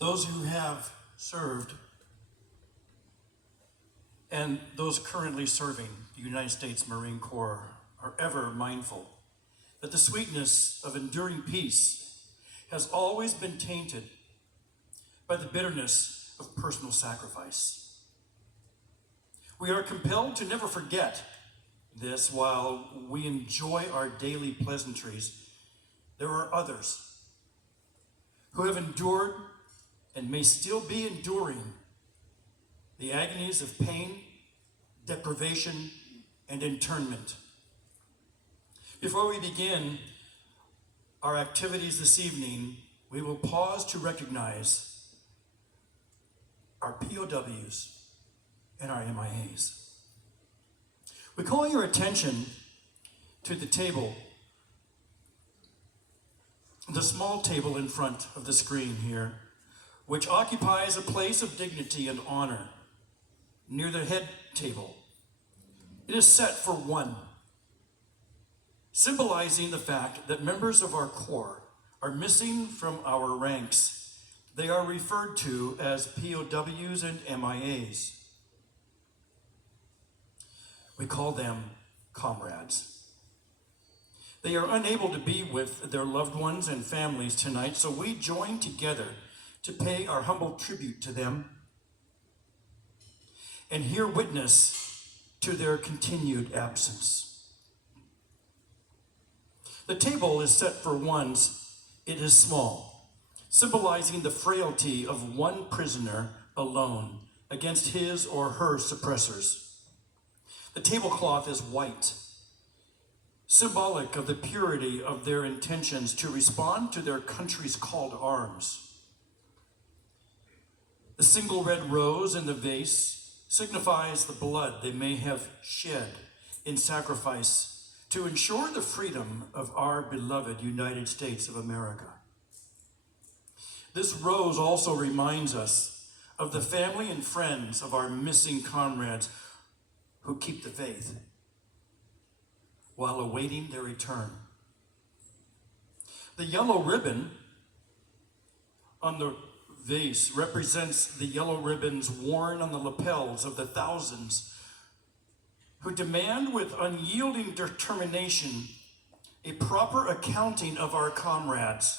Those who have served and those currently serving the United States Marine Corps are ever mindful that the sweetness of enduring peace has always been tainted by the bitterness of personal sacrifice. We are compelled to never forget this. While we enjoy our daily pleasantries, there are others who have endured and may still be enduring the agonies of pain, deprivation, and internment. Before we begin our activities this evening, we will pause to recognize our POWs and our MIAs. We call your attention to the table, the small table in front of the screen here, which occupies a place of dignity and honor near the head table. It is set for one, symbolizing the fact that members of our Corps are missing from our ranks. They are referred to as POWs and MIAs. We call them comrades. They are unable to be with their loved ones and families tonight, so we join together to pay our humble tribute to them and hear witness to their continued absence. The table is set for ones. It is small, symbolizing the frailty of one prisoner alone against his or her suppressors. The tablecloth is white, symbolic of the purity of their intentions to respond to their country's call to arms. The single red rose in the vase signifies the blood they may have shed in sacrifice to ensure the freedom of our beloved United States of America. This rose also reminds us of the family and friends of our missing comrades who keep the faith while awaiting their return. The yellow ribbon on the vase represents the yellow ribbons worn on the lapels of the thousands who demand with unyielding determination a proper accounting of our comrades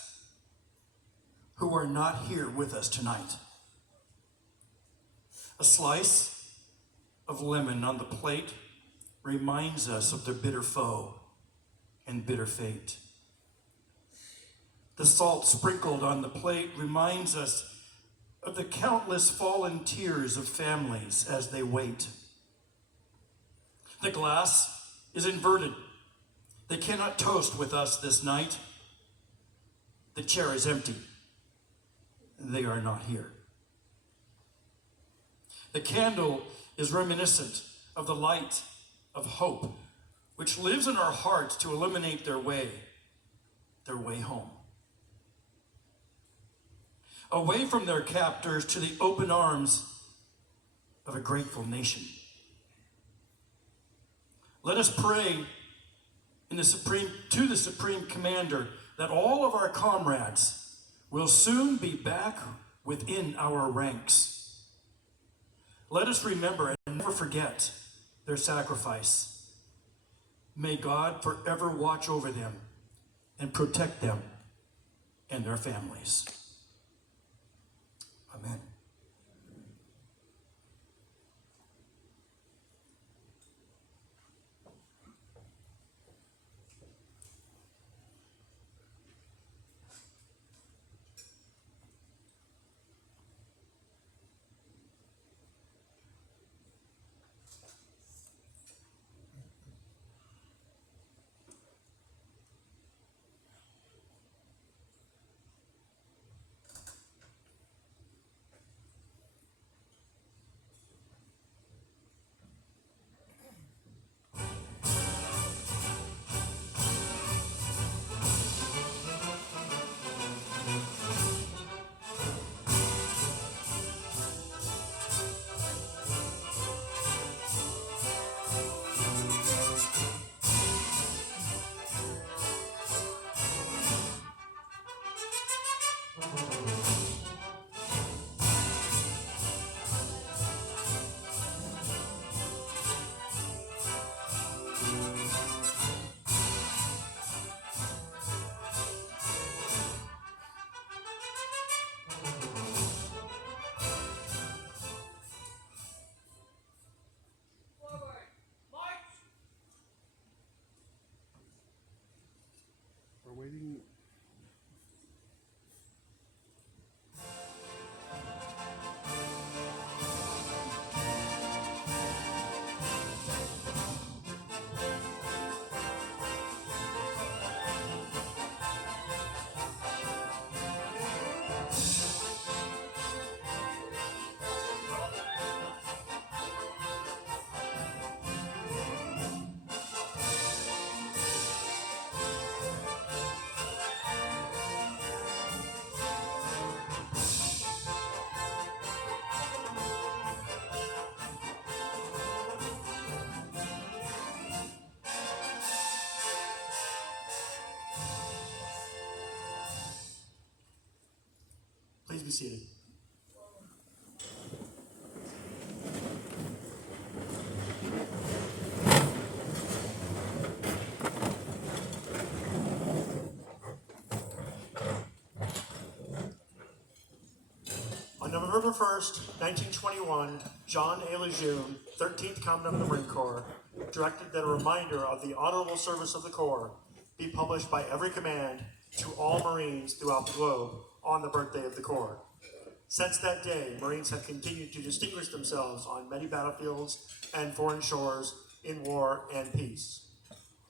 who are not here with us tonight. A slice of lemon on the plate reminds us of their bitter foe and bitter fate. The salt sprinkled on the plate reminds us of the countless fallen tears of families as they wait. The glass is inverted. They cannot toast with us this night. The chair is empty. They are not here. The candle is reminiscent of the light of hope, which lives in our hearts to illuminate their way home. Away from their captors to the open arms of a grateful nation. Let us pray to the Supreme Commander that all of our comrades will soon be back within our ranks. Let us remember and never forget their sacrifice. May God forever watch over them and protect them and their families. Amen. be seated. On November 1st, 1921, John A. Lejeune, 13th Commandant of the Marine Corps, directed that a reminder of the honorable service of the Corps be published by every command to all Marines throughout the globe on the birthday of the Corps. Since that day, Marines have continued to distinguish themselves on many battlefields and foreign shores in war and peace.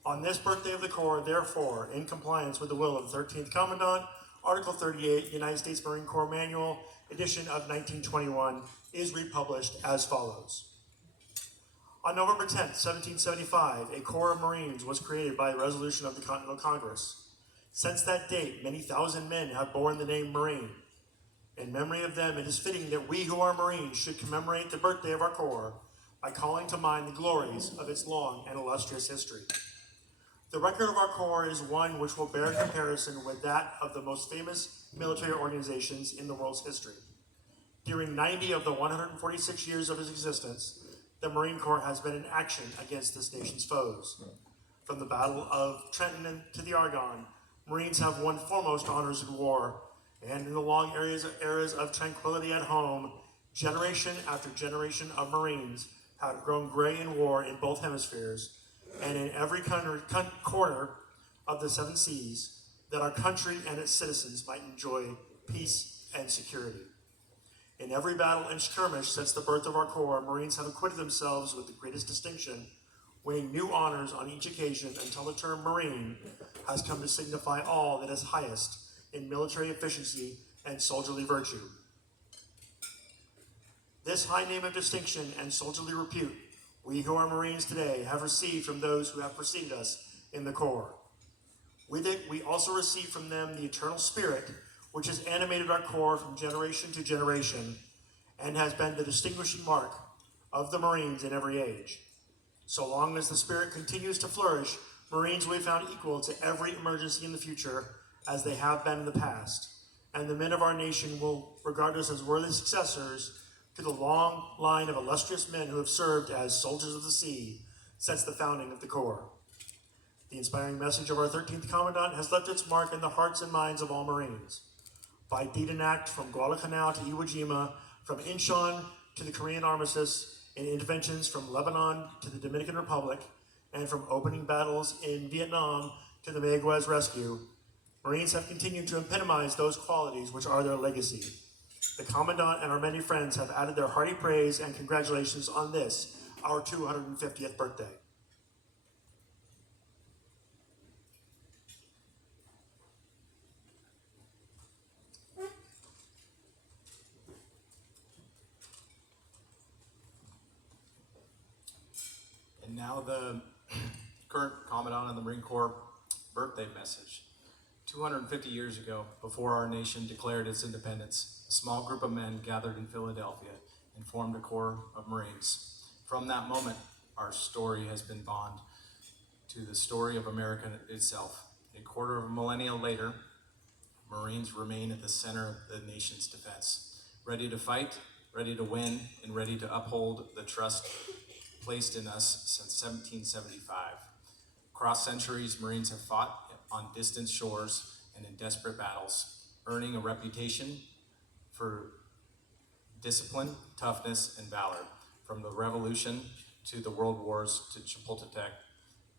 On this birthday of the Corps, therefore, in compliance with the will of the 13th Commandant, Article 38, United States Marine Corps Manual, edition of 1921, is republished as follows. On November 10th, 1775, a Corps of Marines was created by a resolution of the Continental Congress. Since that date, many thousand men have borne the name Marine. In memory of them, it is fitting that we who are Marines should commemorate the birthday of our Corps by calling to mind the glories of its long and illustrious history. The record of our Corps is one which will bear comparison with that of the most famous military organizations in the world's history. During 90 of the 146 years of its existence, the Marine Corps has been in action against this nation's foes. From the Battle of Trenton to the Argonne, Marines have won foremost honors in war, and in the long eras of tranquility at home, generation after generation of Marines have grown gray in war in both hemispheres, and in every corner of the seven seas, that our country and its citizens might enjoy peace and security. In every battle and skirmish since the birth of our Corps, Marines have acquitted themselves with the greatest distinction, winning new honors on each occasion until the term Marine has come to signify all that is highest in military efficiency and soldierly virtue. This high name of distinction and soldierly repute, we who are Marines today have received from those who have preceded us in the Corps. With it, we also receive from them the eternal spirit which has animated our Corps from generation to generation and has been the distinguishing mark of the Marines in every age. So long as the spirit continues to flourish, Marines will be found equal to every emergency in the future as they have been in the past, and the men of our nation will regard us as worthy successors to the long line of illustrious men who have served as soldiers of the sea since the founding of the Corps. The inspiring message of our 13th Commandant has left its mark in the hearts and minds of all Marines. By deed and act, from Guadalcanal to Iwo Jima, from Incheon to the Korean Armistice, in interventions from Lebanon to the Dominican Republic, and from opening battles in Vietnam to the Mayaguez rescue, Marines have continued to epitomize those qualities which are their legacy. The Commandant and our many friends have added their hearty praise and congratulations on this, our 250th birthday. And now the current Commandant of the Marine Corps birthday message. 250 years ago, before our nation declared its independence, a small group of men gathered in Philadelphia and formed a Corps of Marines. From that moment, our story has been bound to the story of America itself. A quarter of a millennia later, Marines remain at the center of the nation's defense, ready to fight, ready to win, and ready to uphold the trust placed in us since 1775. Across centuries, Marines have fought on distant shores and in desperate battles, earning a reputation for discipline, toughness, and valor. From the Revolution to the World Wars to Chapultepec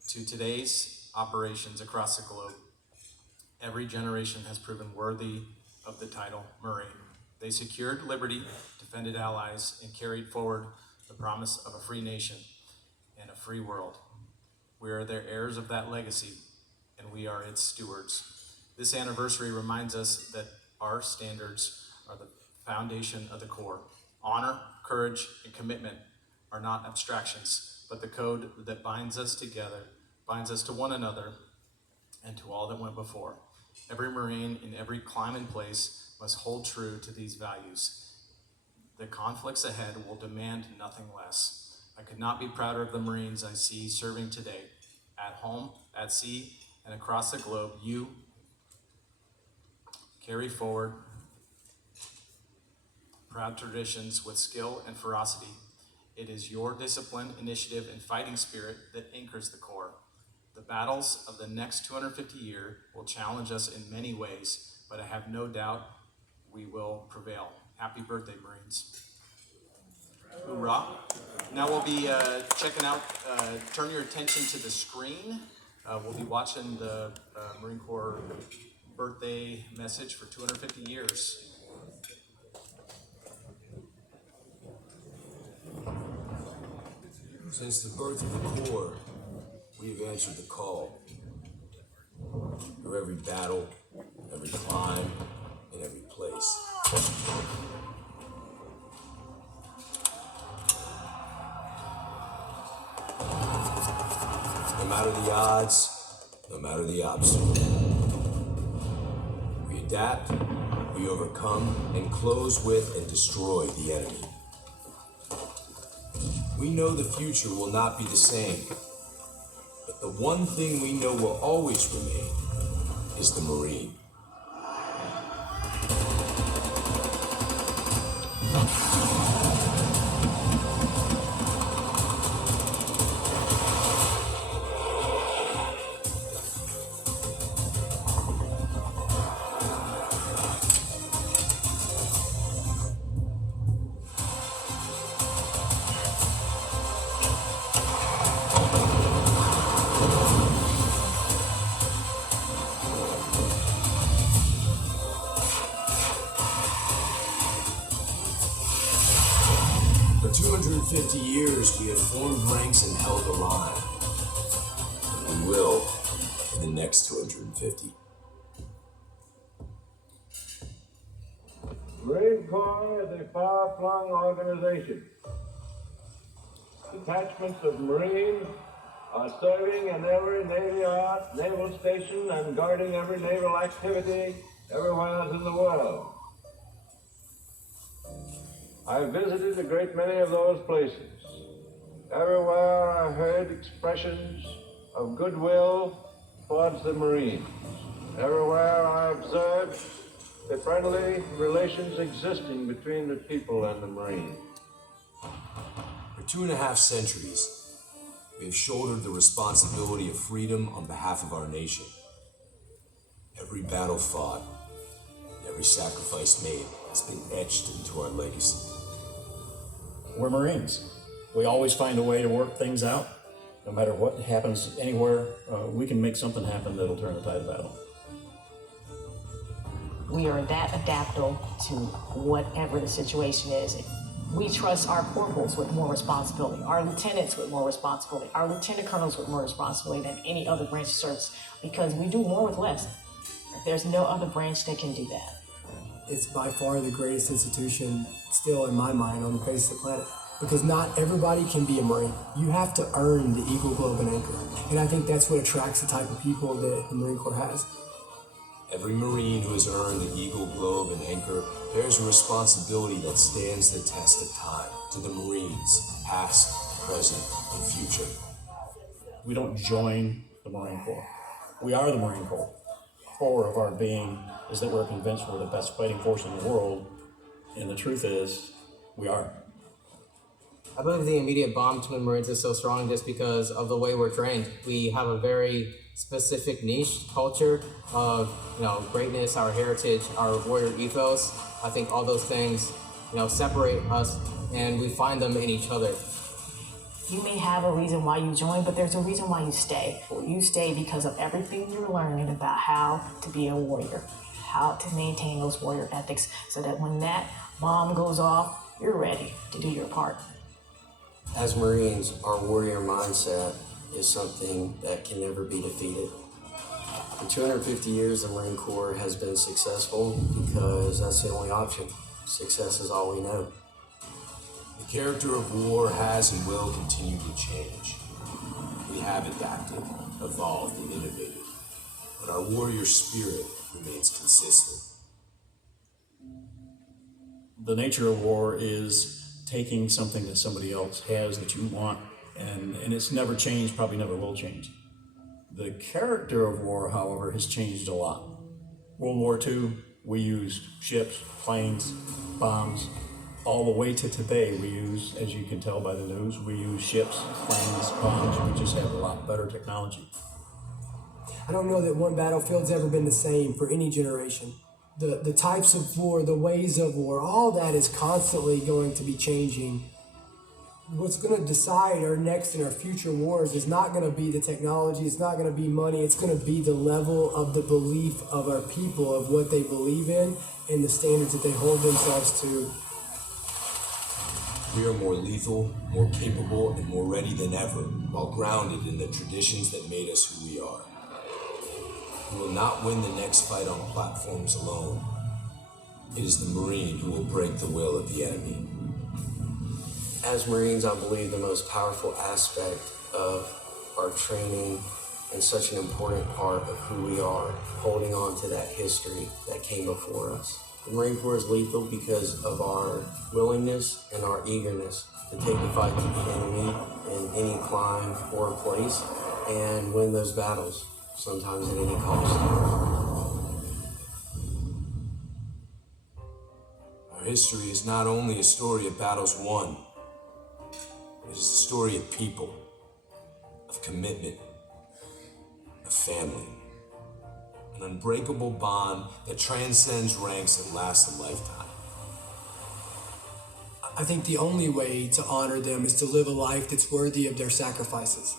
to today's operations across the globe, every generation has proven worthy of the title Marine. They secured liberty, defended allies, and carried forward the promise of a free nation and a free world. We are their heirs of that legacy, and we are its stewards. This anniversary reminds us that our standards are the foundation of the Corps. Honor, courage, and commitment are not abstractions, but the code that binds us together, binds us to one another, and to all that went before. Every Marine in every clime and place must hold true to these values. The conflicts ahead will demand nothing less. I could not be prouder of the Marines I see serving today, at home, at sea, and across the globe. You carry forward proud traditions with skill and ferocity. It is your discipline, initiative, and fighting spirit that anchors the Corps. The battles of the next 250 years will challenge us in many ways, but I have no doubt we will prevail. Happy birthday, Marines. Hoorah. Now we'll be checking out, turn your attention to the screen. We'll be watching the Marine Corps birthday message for 250 years. Since the birth of the Corps, we have answered the call. Through every battle, every climb, and every place. No matter the odds, no matter the obstacle. We adapt, we overcome, and close with and destroy the enemy. We know the future will not be the same, but the one thing we know will always remain is the Marine. For 250 years, we have formed ranks and held the line. And we will for the next 250. Marine Corps is a far-flung organization. Detachments of Marines are serving in every naval station and guarding every naval activity everywhere in the world. I've visited a great many of those places. Everywhere I heard expressions of goodwill towards the Marines. Everywhere I observed the friendly relations existing between the people and the Marines. For 2.5 centuries, we have shouldered the responsibility of freedom on behalf of our nation. Every battle fought, every sacrifice made has been etched into our legacy. We're Marines. We always find a way to work things out. No matter what happens anywhere, we can make something happen that'll turn the tide of battle. We are that adaptable to whatever the situation is. We trust our corporals with more responsibility, our lieutenants with more responsibility, our lieutenant colonels with more responsibility than any other branch of service, because we do more with less. There's no other branch that can do that. It's by far the greatest institution still in my mind on the face of the planet, because not everybody can be a Marine. You have to earn the Eagle, Globe, and Anchor. And I think that's what attracts the type of people that the Marine Corps has. Every Marine who has earned the Eagle, Globe, and Anchor bears a responsibility that stands the test of time to the Marines, past, present, and future. We don't join the Marine Corps. We are the Marine Corps. Core of our being is that we're convinced we're the best fighting force in the world, and the truth is, we are. I believe the immediate bond between Marines is so strong just because of the way we're trained. We have a very specific niche culture of, greatness, our heritage, our warrior ethos. I think all those things, separate us, and we find them in each other. You may have a reason why you join, but there's a reason why you stay. You stay because of everything you're learning about how to be a warrior, how to maintain those warrior ethics, so that when that bomb goes off, you're ready to do your part. As Marines, our warrior mindset is something that can never be defeated. For 250 years, the Marine Corps has been successful because that's the only option. Success is all we know. The character of war has and will continue to change. We have adapted, evolved, and innovated, but our warrior spirit remains consistent. The nature of war is taking something that somebody else has that you want, and it's never changed, probably never will change. The character of war, however, has changed a lot. World War II, we used ships, planes, bombs. all the way to today, we use, as you can tell by the news, we use ships, planes, bombs. We just have a lot better technology. I don't know that one battlefield's ever been the same for any generation. The types of war, the ways of war, all that is constantly going to be changing. What's going to decide our next and our future wars is not going to be the technology, it's not going to be money, it's going to be the level of the belief of our people, of what they believe in, and the standards that they hold themselves to. We are more lethal, more capable, and more ready than ever, while grounded in the traditions that made us who we are. We will not win the next fight on platforms alone. It is the Marine who will break the will of the enemy. As Marines, I believe the most powerful aspect of our training and such an important part of who we are, holding on to that history that came before us. The Marine Corps is lethal because of our willingness and our eagerness to take the fight to the enemy in any climb or place and win those battles, sometimes at any cost. Our history is not only a story of battles won, it is a story of people, of commitment, of family. An unbreakable bond that transcends ranks and lasts a lifetime. I think the only way to honor them is to live a life that's worthy of their sacrifices.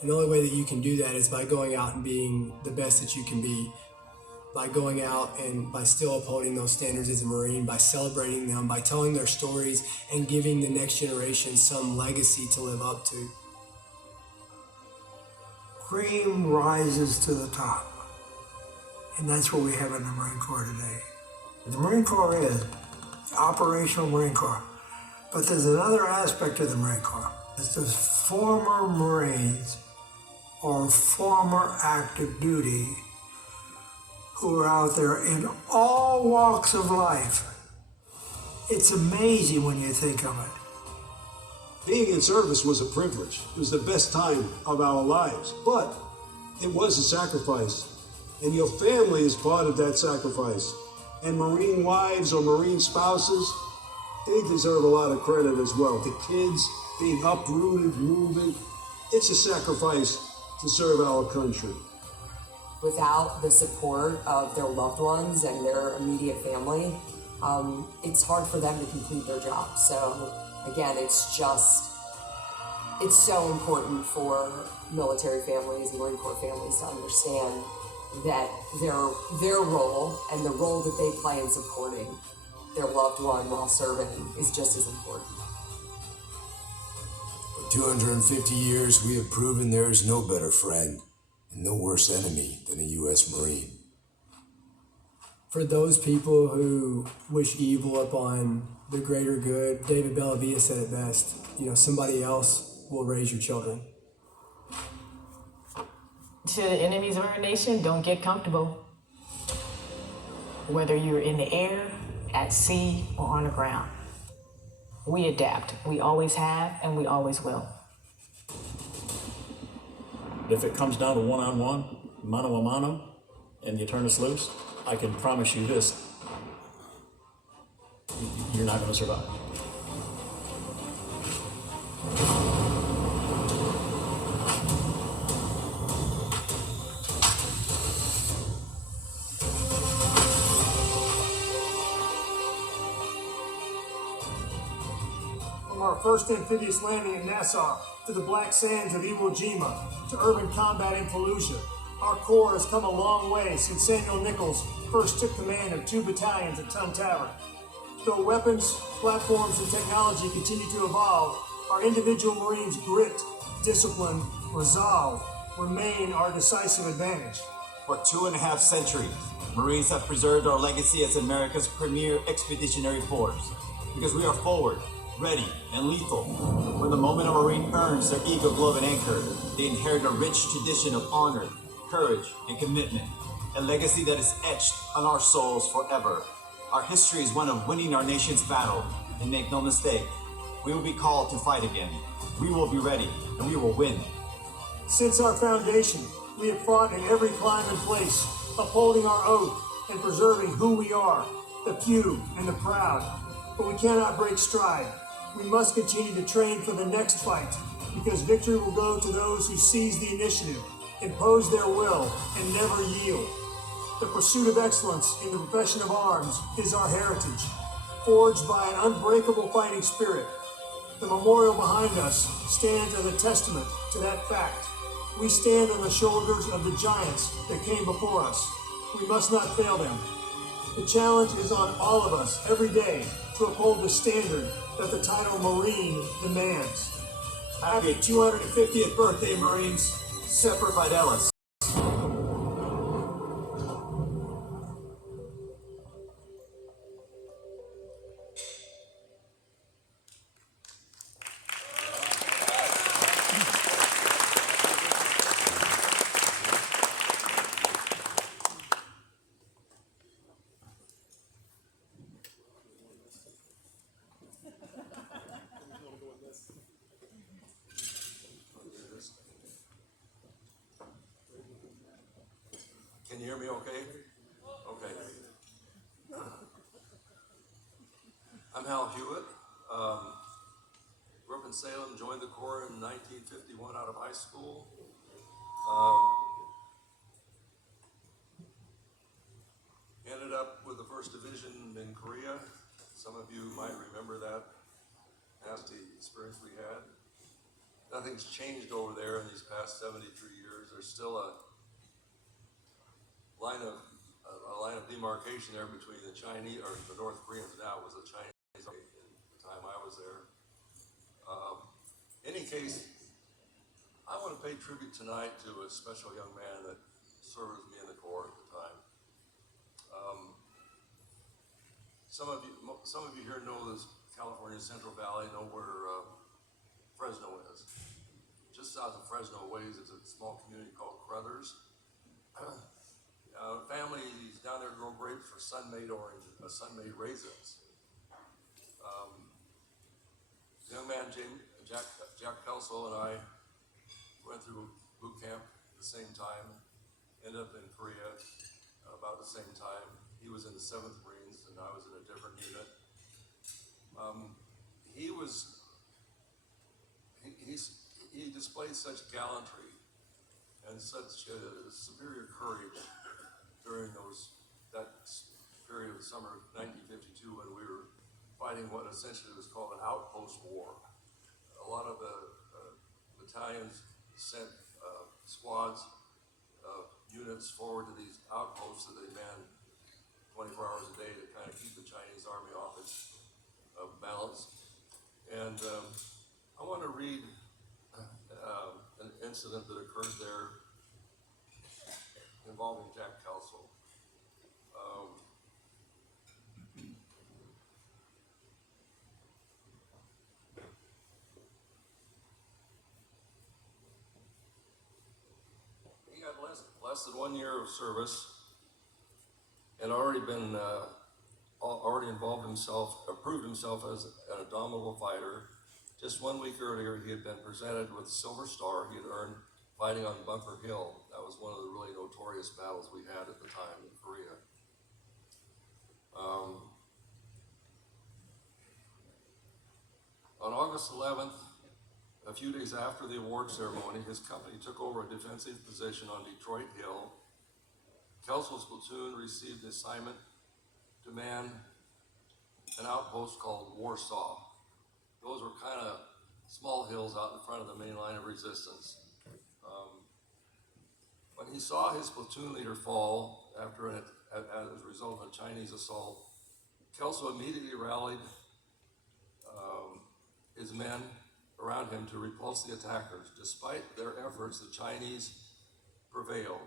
And the only way that you can do that is by going out and being the best that you can be, by going out and by still upholding those standards as a Marine, by celebrating them, by telling their stories and giving the next generation some legacy to live up to. Cream rises to the top. And that's what we have in the Marine Corps today. The Marine Corps is the operational Marine Corps. But there's another aspect of the Marine Corps. It's those former Marines or former active duty who are out there in all walks of life. It's amazing when you think of it. Being in service was a privilege. It was the best time of our lives, but it was a sacrifice. And your family is part of that sacrifice. And Marine wives or Marine spouses, they deserve a lot of credit as well. The kids being uprooted, moving, it's a sacrifice to serve our country. Without the support of their loved ones and their immediate family, it's hard for them to complete their job. So again, it's so important for military families and Marine Corps families to understand that their role and the role that they play in supporting their loved one while serving is just as important. For 250 years, we have proven there is no better friend and no worse enemy than a U.S. Marine. For those people who wish evil upon the greater good, David Bellavia said it best, somebody else will raise your children. To the enemies of our nation, don't get comfortable. Whether you're in the air, at sea, or on the ground. We adapt. We always have, and we always will. If it comes down to one-on-one, mano a mano, and you turn us loose, I can promise you this, you're not going to survive. From our first amphibious landing at Nassau to the black sands of Iwo Jima to urban combat in Fallujah, our Corps has come a long way since Samuel Nichols first took command of 2 battalions at Tun Tavern. Though weapons, platforms, and technology continue to evolve, our individual Marines' grit, discipline, resolve remain our decisive advantage. For 2.5 centuries, Marines have preserved our legacy as America's premier expeditionary force because we are forward, ready, and lethal. When the moment a Marine earns their Eagle Globe and Anchor, they inherit a rich tradition of honor, courage, and commitment, a legacy that is etched on our souls forever. Our history is one of winning our nation's battle, and make no mistake, we will be called to fight again. We will be ready, and we will win. Since our foundation, we have fought in every climb and place, upholding our oath and preserving who we are, the few and the proud. But we cannot break stride. We must continue to train for the next fight, because victory will go to those who seize the initiative, impose their will, and never yield. The pursuit of excellence in the profession of arms is our heritage, forged by an unbreakable fighting spirit. The memorial behind us stands as a testament to that fact. We stand on the shoulders of the giants that came before us. We must not fail them. The challenge is on all of us every day to uphold the standard that the title Marine demands. Happy 250th birthday, Marines. Semper Fidelis. Can you hear me okay? Okay. I'm Hal Hewitt. Grew up in Salem, joined the Corps in 1951 out of high school. Ended up with the 1st Division in Korea. Some of you might remember that nasty experience we had. Nothing's changed over there in these past 73 years. There's still a line of demarcation there between the Chinese, or the North Koreans now, was the Chinese at the time I was there. In any case, I want to pay tribute tonight to a special young man that served with me in the Corps at the time. Some of you here know this California Central Valley, know where Fresno is. Just south of Fresno ways is a small community called Crothers. Families down there grow grapes for sun-made sun-made raisins. Young man Jack Kelso and I went through boot camp at the same time, ended up in Korea about the same time. He was in the 7th Marines and I was in a different unit. He displayed such gallantry and such superior courage during that period of summer of 1952 when we were fighting what essentially was called an outpost war. A lot of the battalions sent squads of units forward to these outposts that they manned 24 hours a day to kind of keep the Chinese army off its balance. And I want to read an incident that occurred there involving Jack Kelso. He got less than 1 year of service and already proved himself as an indomitable fighter. Just 1 week earlier, he had been presented with Silver Star he had earned fighting on Bunker Hill. That was one of the really notorious battles we had at the time in Korea. On August 11th, a few days after the award ceremony, his company took over a defensive position on Detroit Hill. Kelso's platoon received the assignment to man an outpost called Warsaw. Those were kind of small hills out in front of the main line of resistance. When he saw his platoon leader fall as a result of a Chinese assault, Kelso immediately rallied his men around him to repulse the attackers. Despite their efforts, the Chinese prevailed,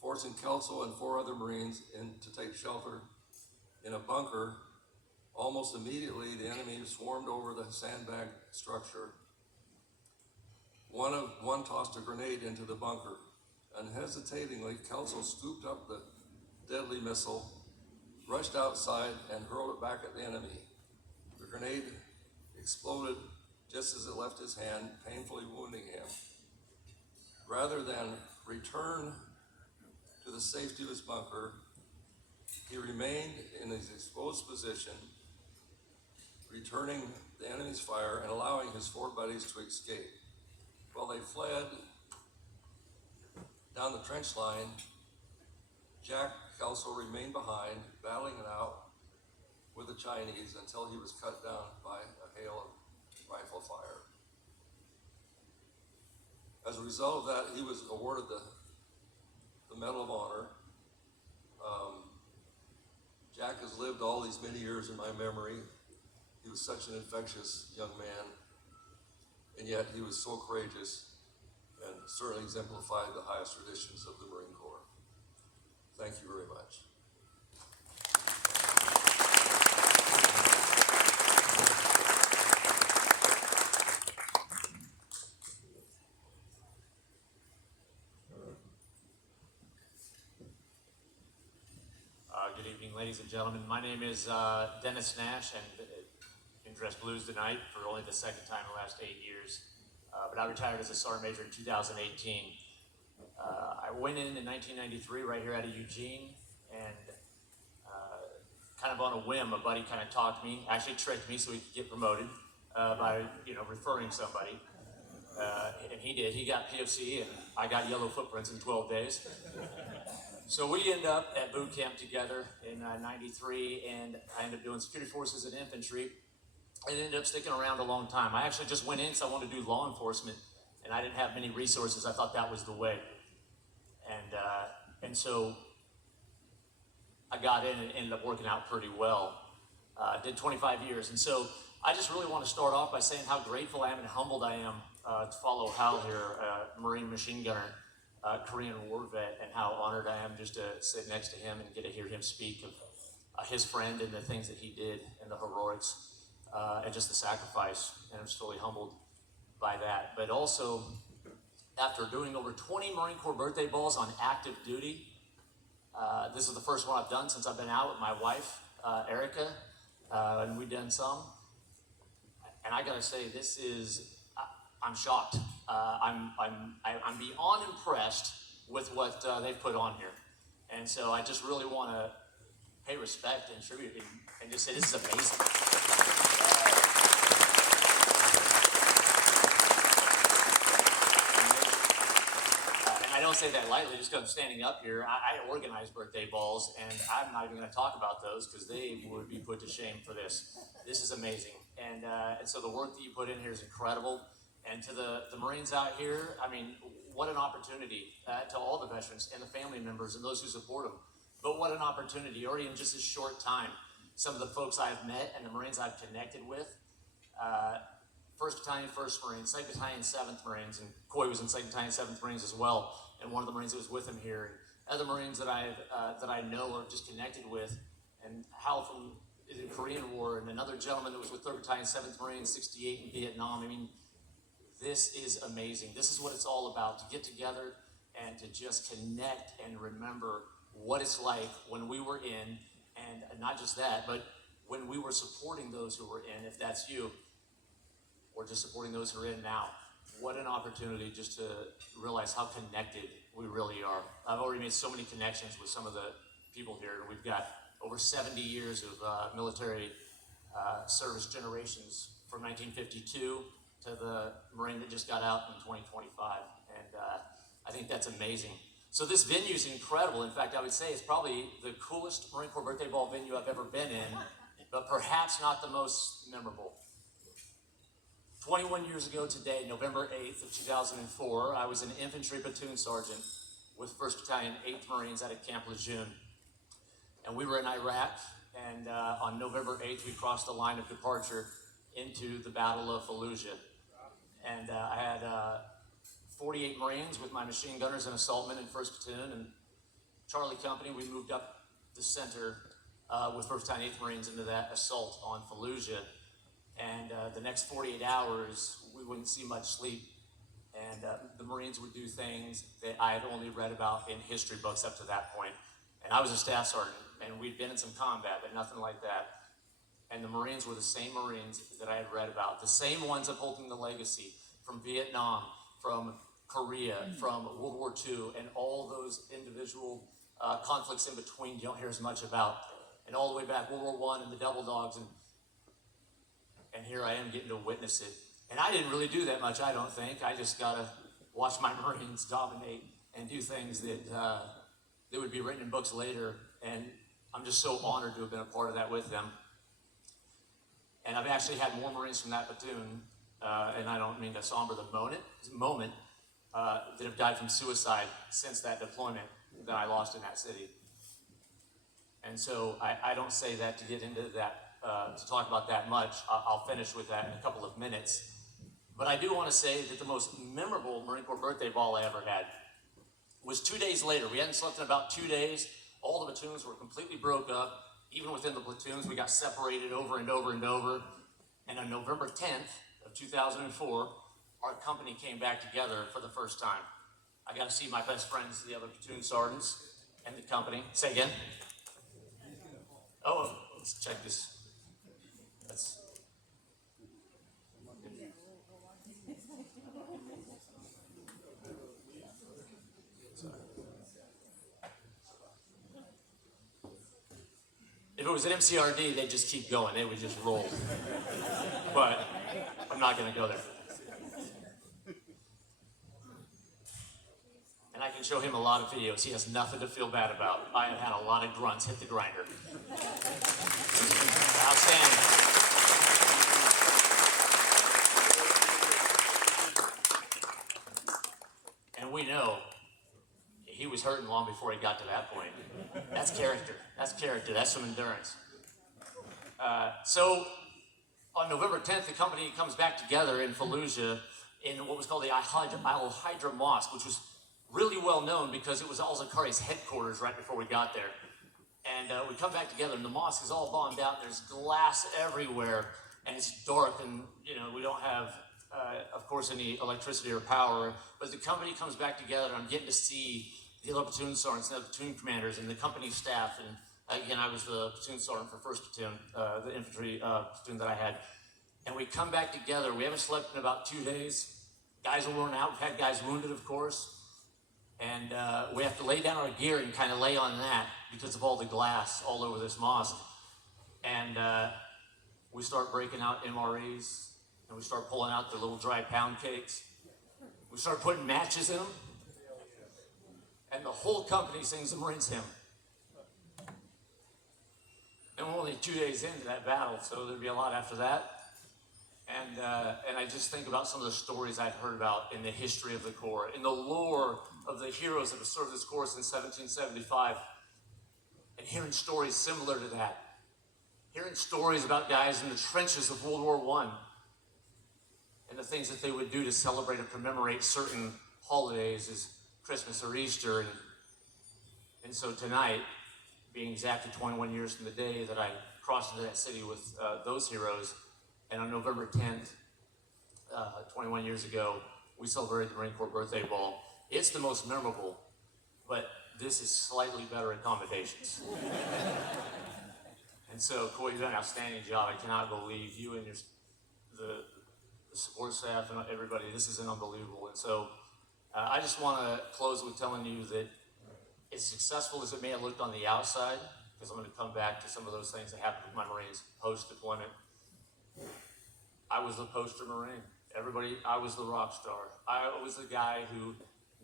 forcing Kelso and 4 other Marines to take shelter in a bunker. Almost immediately, the enemy swarmed over the sandbag structure. One tossed a grenade into the bunker. Unhesitatingly, Kelso scooped up the deadly missile, rushed outside, and hurled it back at the enemy. The grenade exploded just as it left his hand, painfully wounding him. Rather than return to the safety of his bunker, he remained in his exposed position returning the enemy's fire and allowing his four buddies to escape. While they fled down the trench line, Jack Kelso remained behind, battling it out with the Chinese until he was cut down by a hail of rifle fire. As a result of that, he was awarded the Medal of Honor. Jack has lived all these many years in my memory. He was such an infectious young man, and yet he was so courageous and certainly exemplified the highest traditions of the Marine Corps. Thank you very much. Good evening, ladies and gentlemen. My name is Dennis Nash, and in Dress Blues tonight for only the second time in the last 8 years. But I retired as a sergeant major in 2018. I went in 1993 right here out of Eugene, and kind of on a whim, a buddy kind of talked me, actually tricked me so he could get promoted by referring somebody. And he did. He got PFC, and I got yellow footprints in 12 days. So we end up at boot camp together in 93, and I ended up doing security forces and infantry, and ended up sticking around a long time. I actually just went in because I wanted to do law enforcement, and I didn't have many resources. I thought that was the way. And so I got in and ended up working out pretty well. Did 25 years. And so I just really want to start off by saying how grateful I am and humbled I am to follow Hal here, Marine machine gunner, Korean War vet, and how honored I am just to sit next to him and get to hear him speak of his friend and the things that he did and the heroics and just the sacrifice. And I'm just totally humbled by that. But also, after doing over 20 Marine Corps birthday balls on active duty, this is the first one I've done since I've been out with my wife, Erica, and we've done some. And I gotta say, this is, I'm shocked. I'm beyond impressed with what they've put on here. And so I just really want to pay respect and tribute and just say this is amazing. And I don't say that lightly just because I'm standing up here. I organize birthday balls, and I'm not even going to talk about those because they would be put to shame for this. This is amazing. And so the work that you put in here is incredible. And to the Marines out here, I mean, what an opportunity to all the veterans and the family members and those who support them. But what an opportunity, already in just this short time, some of the folks I've met and the Marines I've connected with, 1st Battalion, 1st Marines, 2nd Battalion, 7th Marines, and Coy was in 2nd Battalion, 7th Marines as well, and one of the Marines that was with him here. Other Marines that I know or just connected with, and Hal from the Korean War, and another gentleman that was with 3rd Battalion, 7th Marines, 68 in Vietnam. I mean, this is amazing. This is what it's all about, to get together and to just connect and remember what it's like when we were in, and not just that, but when we were supporting those who were in, if that's you, or just supporting those who are in now. What an opportunity just to realize how connected we really are. I've already made so many connections with some of the people here. We've got over 70 years of military service generations from 1952 to the Marine that just got out in 2025. And I think that's amazing. So this venue is incredible. In fact, I would say it's probably the coolest Marine Corps birthday ball venue I've ever been in, but perhaps not the most memorable. 21 years ago today, November 8th of 2004, I was an infantry platoon sergeant with 1st Battalion, 8th Marines out of Camp Lejeune. And we were in Iraq, and on November 8th, we crossed the line of departure into the Battle of Fallujah. And I had 48 Marines with my machine gunners and assaultmen in 1st Platoon, and Charlie Company. We moved up the center with 1st Battalion, 8th Marines into that assault on Fallujah. And the next 48 hours, we wouldn't see much sleep. And the Marines would do things that I had only read about in history books up to that point. And I was a staff sergeant, and we'd been in some combat, but nothing like that. And the Marines were the same Marines that I had read about, the same ones upholding the legacy from Vietnam, from Korea, from World War II, and all those individual conflicts in between you don't hear as much about. And all the way back, World War I and the Devil Dogs. And and here I am getting to witness it. And I didn't really do that much, I don't think. I just got to watch my Marines dominate and do things that would be written in books later. And I'm just so honored to have been a part of that with them. And I've actually had more Marines from that platoon, and I don't mean to somber the moment that have died from suicide since that deployment that I lost in that city. And so I don't say that to get into that, to talk about that much. I'll finish with that in a couple of minutes. But I do want to say that the most memorable Marine Corps birthday ball I ever had was 2 days later. We hadn't slept in about 2 days. All the platoons were completely broke up. Even within the platoons, we got separated over and over and over. And on November 10th of 2004, our company came back together for the first time. I got to see my best friends, the other platoon sergeants, and the company. Say again? Oh, let's check this. That's... If it was an MCRD, they'd just keep going. They would just roll. But I'm not going to go there. And I can show him a lot of videos. He has nothing to feel bad about. I have had a lot of grunts hit the grinder. Outstanding. And we know he was hurting long before he got to that point. That's character. That's character. That's some endurance. So on November 10th, the company comes back together in Fallujah in what was called the Al-Hydra Mosque, which was really well known because it was al-Zakari's headquarters right before we got there. And we come back together, and the mosque is all bombed out. There's glass everywhere, and it's dark, and we don't have, of course, any electricity or power. But the company comes back together, and I'm getting to see the other platoon sergeants, and the platoon commanders, and the company staff. And again, I was the platoon sergeant for 1st Platoon, the infantry platoon that I had. And we come back together. We haven't slept in about 2 days. Guys are worn out. We've had guys wounded, of course. And we have to lay down our gear and kind of lay on that because of all the glass all over this mosque. And we start breaking out MREs, and we start pulling out the little dry pound cakes. We start putting matches in them. And the whole company sings the Marines hymn. And we're only 2 days into that battle, so there'd be a lot after that. And I just think about some of the stories I'd heard about in the history of the Corps, in the lore of the heroes that have served this Corps since 1775, and hearing stories similar to that. Hearing stories about guys in the trenches of World War I, and the things that they would do to celebrate and commemorate certain holidays as Christmas or Easter. And so tonight, being exactly 21 years from the day that I crossed into that city with those heroes, and on November 10th, 21 years ago, we celebrated the Marine Corps Birthday Ball. It's the most memorable, but this is slightly better accommodations. And so, Corey, you've done an outstanding job. I cannot believe you and the support staff and everybody. This is unbelievable. And so, I just want to close with telling you that as successful as it may have looked on the outside, because I'm going to come back to some of those things that happened with my Marines post-deployment, I was the poster Marine. Everybody, I was the rock star. I was the guy who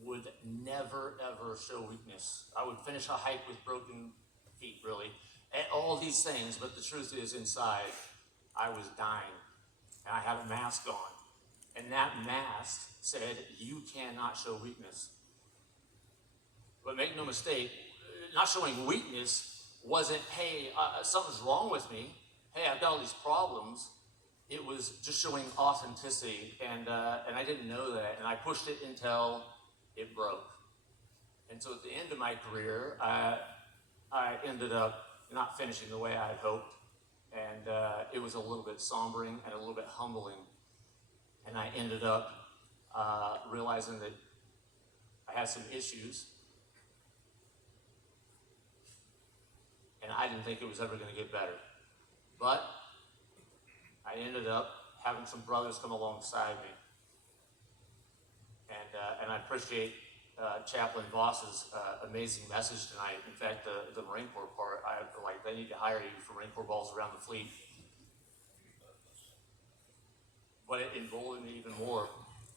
would never, ever show weakness. I would finish a hike with broken feet, really, and all these things, but the truth is inside, I was dying, and I had a mask on, and that mask said, you cannot show weakness. But make no mistake, not showing weakness wasn't, hey, something's wrong with me. Hey, I've got all these problems. It was just showing authenticity, and I didn't know that, and I pushed it until it broke. And so at the end of my career, I ended up not finishing the way I had hoped, and it was a little bit sombering and a little bit humbling. And I ended up realizing that I had some issues, and I didn't think it was ever going to get better. But I ended up having some brothers come alongside me. And I appreciate Chaplain Voss's amazing message tonight. In fact, the Marine Corps part, they need to hire you for Marine Corps balls around the fleet. but it emboldened me even more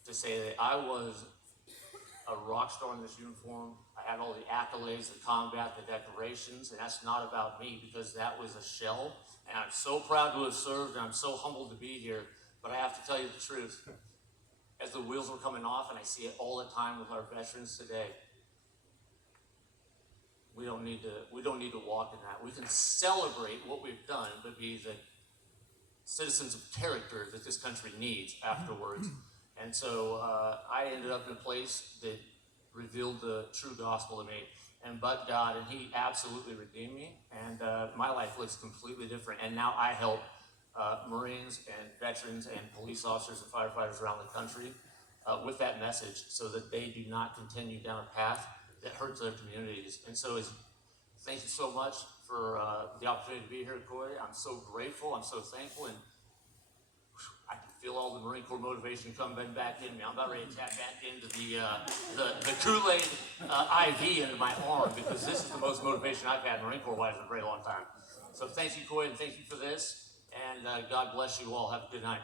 to say that I was a rock star in this uniform. I had all the accolades, the combat, the decorations, and that's not about me because that was a shell. And I'm so proud to have served, and I'm so humbled to be here. But I have to tell you the truth. As the wheels were coming off, and I see it all the time with our veterans today, we don't need to walk in that. We can celebrate what we've done, but be the citizens of character that this country needs afterwards. And so I ended up in a place that revealed the true gospel to me, and but God, and He absolutely redeemed me, and my life looks completely different. And now I help Marines and veterans and police officers and firefighters around the country with that message, so that they do not continue down a path that hurts their communities. And so, thank you so much for the opportunity to be here, Corey. I'm so grateful. I'm so thankful, and I can feel all the Marine Corps motivation coming back in me. I'm about ready to tap back into the Kool-Aid IV into my arm, because this is the most motivation I've had Marine Corps-wise in a very long time. So thank you, Corey, and thank you for this. And God bless you all. Have a good night.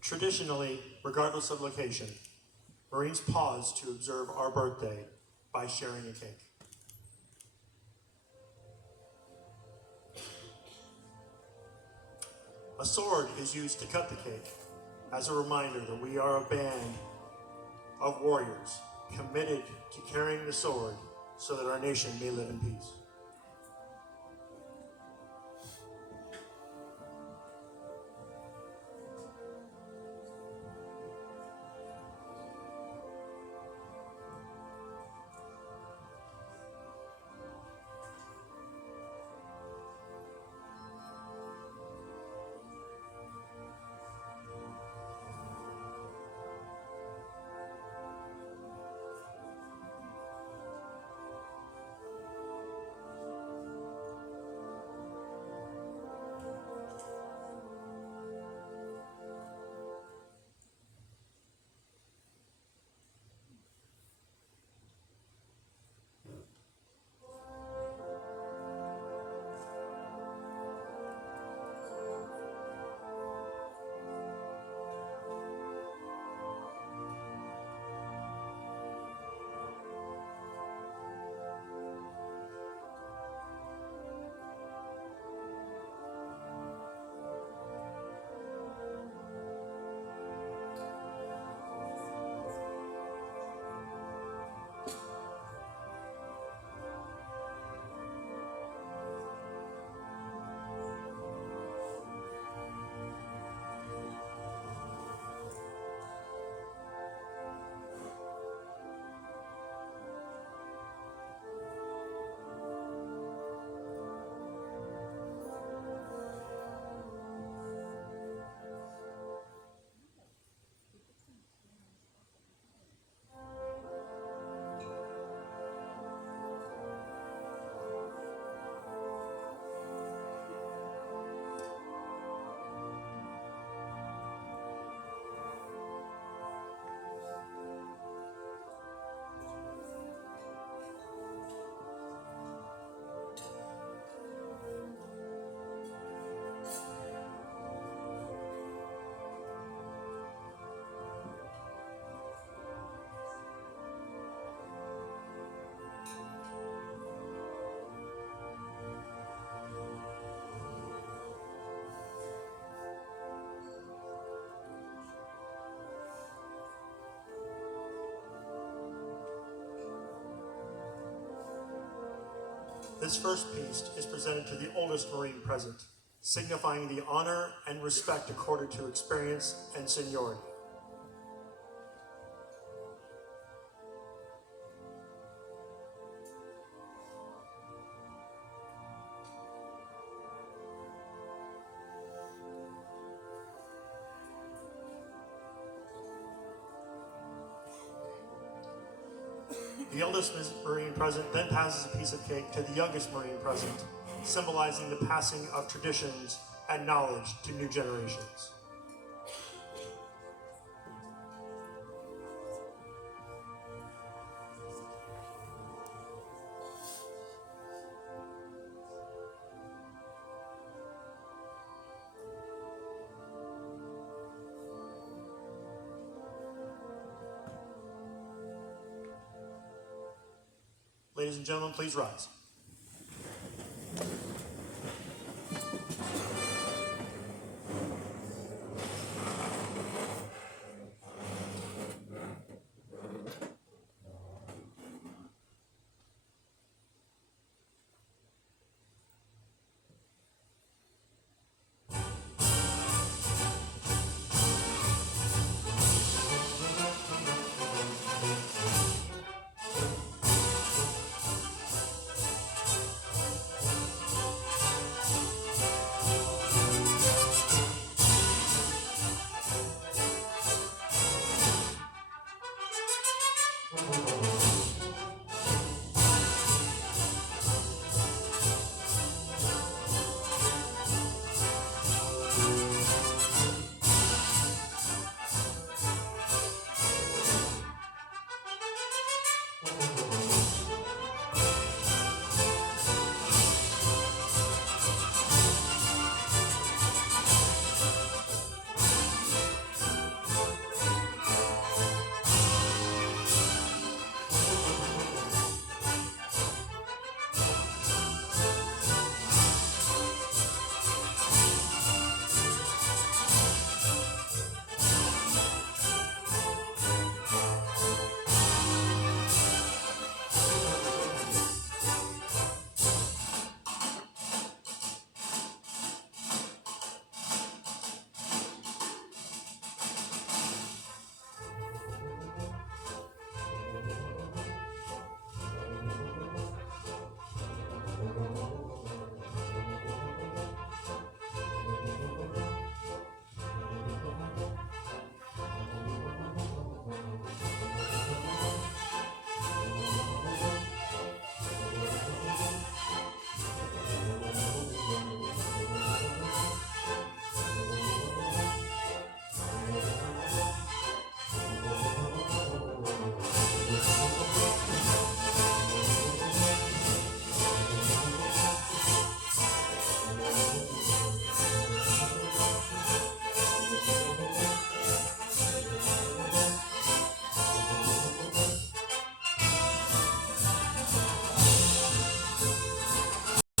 Traditionally, regardless of location, Marines pause to observe our birthday by sharing a cake. A sword is used to cut the cake as a reminder that we are a band of warriors committed to carrying the sword so that our nation may live in peace. This first piece is presented to the oldest Marine present, signifying the honor and respect accorded to experience and seniority. The eldest Marine present then passes a piece of cake to the youngest Marine present, symbolizing the passing of traditions and knowledge to new generations. Ladies and gentlemen, please rise.